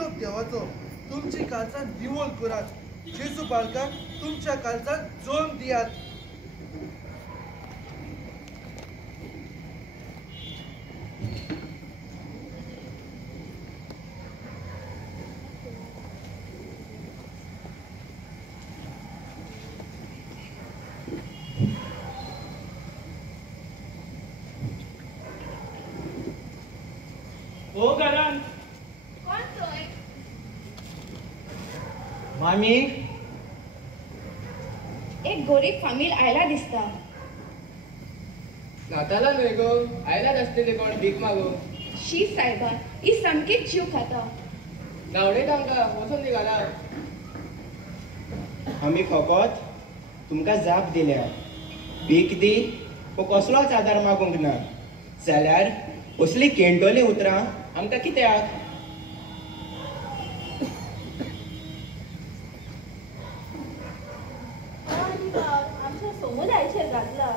निरोप देवाचो तुमची काळजां निवळ करात. जेजू बाळकाक तुमच्या काळजांत जोम दियात. ओ घरान कोण थंय? मामी एक गरीब फामील आयला दिसता. नाताला न्हय गो, आयलाच आसतली कोण भीक मागो. शी सायबा, ही सामकीच जीव खाता. गावडे तांकां वचून निघाला. आमी फकत तुमकां जाप दिल्या. भीक दी वो कसलोच आदार मागूंक ना. जाल्यार असली केंटोली उतरां आमकां कित्याक? आमच्या समुदायाचेर घातला.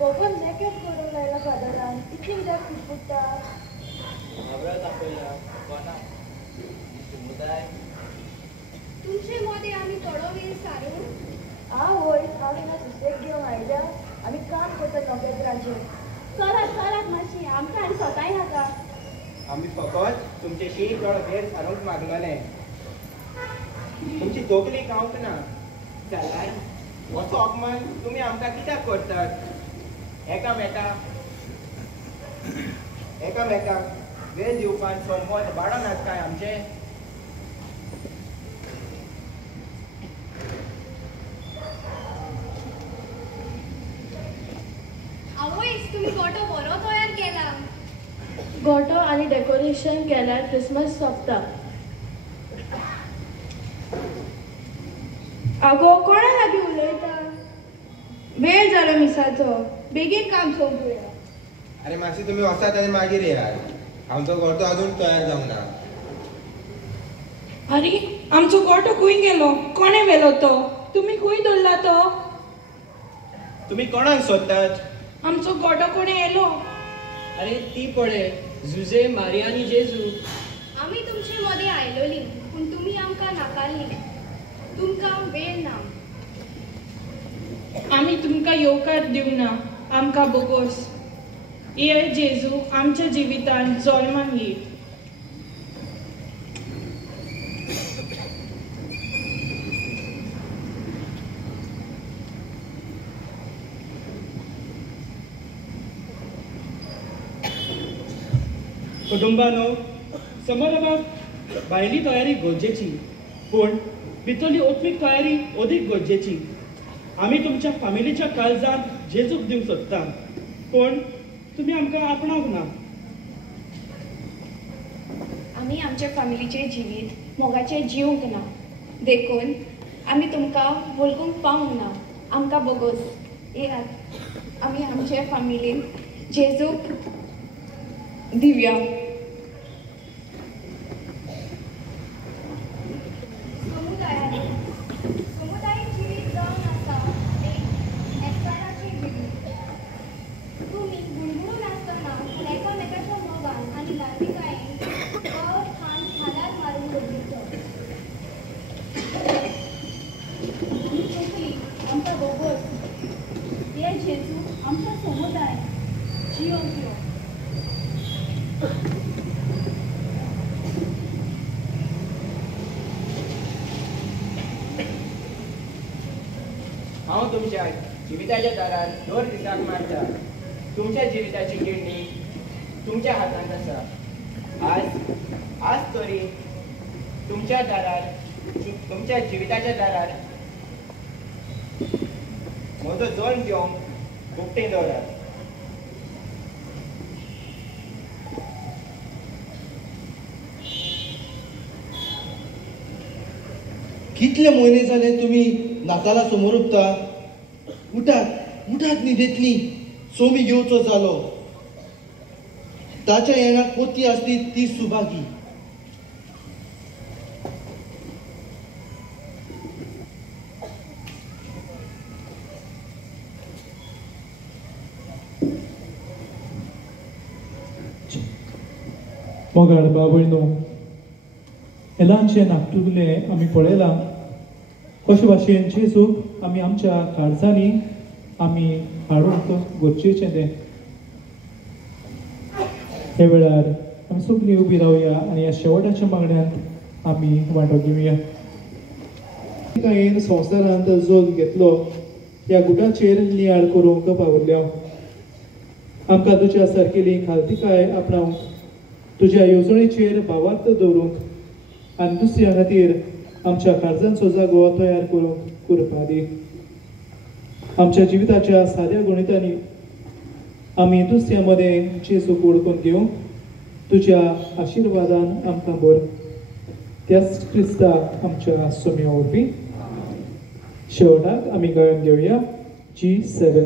बघून जॅकेट करून लायला फादरान. इतली कित्याक फुटफुटता? तुमचे मोदे आम्ही थोडो वेळ सारू. होय, हांव हिंगा सुसेग घेवन आयल्या. आमी काम करतात नोकरेचेर. चलात मातशी, आमकां आनी स्वताय नाका. आमी फकत तुमचेशी थोडो वेळ सारूंक मागलोले. तुमची तोकली खावंक ना. जाल्यार असो अपमान तुमी आमकां कित्याक करतात? एकामेकाक वेळ दिवपान संबंद वाडनात काय आमचे? आवयस तुम्ही गोठो बरो तयार केला. गोठो आनी डेकोरेशन केल्यार क्रिसमस सोंपता. आगो कोणा लागीं उलयता? वेळ जालो मिसाचो. बेगीन काम सोंपूया. अरे मातशी तुम्ही वचात आनी मागीर येयात. आमचो गोठो अजून तयार जावंक ना. अरे आमचो गोठो खंय गेलो? कोणे व्हेलो तो? तुम्ही खंय दवरला तो? तुम्ही कोणाक सोदतात? आमचो गोठो कोणे येलो? अरे ती पळय, जुजे मारिया आनी जेजू. आम्ही तुमचे मदे आयलोली, पूण तुम्ही आमकां नाकारली. तुमकां वेळ ना. आम्ही तुमकां येवकार दिवंक ना. आमकां बोगोस. ये जेजू आमच्या जिवितांत जल्माक ये. कुटुंबानो, समारंभाक भायली तयारी गरजेची, पूण भितरली ओत्मीक तयारी अदीक गरजेची. आमी तुमच्या फामिलीच्या काळजांत जेजूक दिवंक सोदता, पूण तुमी आमकां आपणावंक ना. आमी आमच्या फामिलीचे जिवीत मोगाचे जिवंक ना. देखून आमी तुमकां वळखूंक पावंक ना. आमकां बोगोस. येयात आमी आमचे फामिलीन जेजूक दिवया. समुदायीक जिवीत जावन आसा एकचाराचें जिवीत. तुमी गुणगुणून आसतना एकामेकाच्या मोगान आनी धार्मिकायेन वर खाण हालार मारून गरजेचो. आमी तकली आमकां बोगोस. हे जेजू आमचो समुदाय जियोंक यो. हांव तुमच्या जिविताच्या दारार दर दिसाक मारता. तुमच्या जिविताची गिरणी तुमच्या हातांत आसा. आज तरी तुमच्या दारार, तुमच्या जिविताच्या दारार म्हजो जल्म घेवंक गुप्तें दवरात. कितले म्हयने जाले तुम्ही नाताला समोर उपता? उठात न्हिदेंतली. सोमी घेवचो जालो. ताच्या येण्याक पोती आसली ती सुभागी. मोगाळ बाबळनो, हे ल्हानशें नागटुलें आमी पळयलां कशे भाशेन जेजूक आमी आमच्या काळजांनी आमी हाडूंक गरजेचें तें. हे वेळार आमी सगळीं उबी रावया आनी ह्या शेवटाच्या मागण्यांत आमी वांटो घेवया. कांयेन संवसारांत जोग घेतलो ह्या गुटाचेर नियाळ करूंक पावल्ल्या. आमकां तुज्या सारकेली खालतिकाय आपणावंक, तुज्या येवजणेचेर भावार्थ दवरूंक आनी दुसऱ्या खातीर आमच्या काळजांचो जागो तयार करूंक करपा दी. आमच्या जिविताच्या साद्या गणितांनी आमी दुसऱ्या मदें जेजूक वळखून घेवंक तुज्या आशिर्वादान आमकां भर. त्याच क्रिस्ताक आमच्या सोम्या वरवीं. शेवटाक आमी गायन घेवया G7.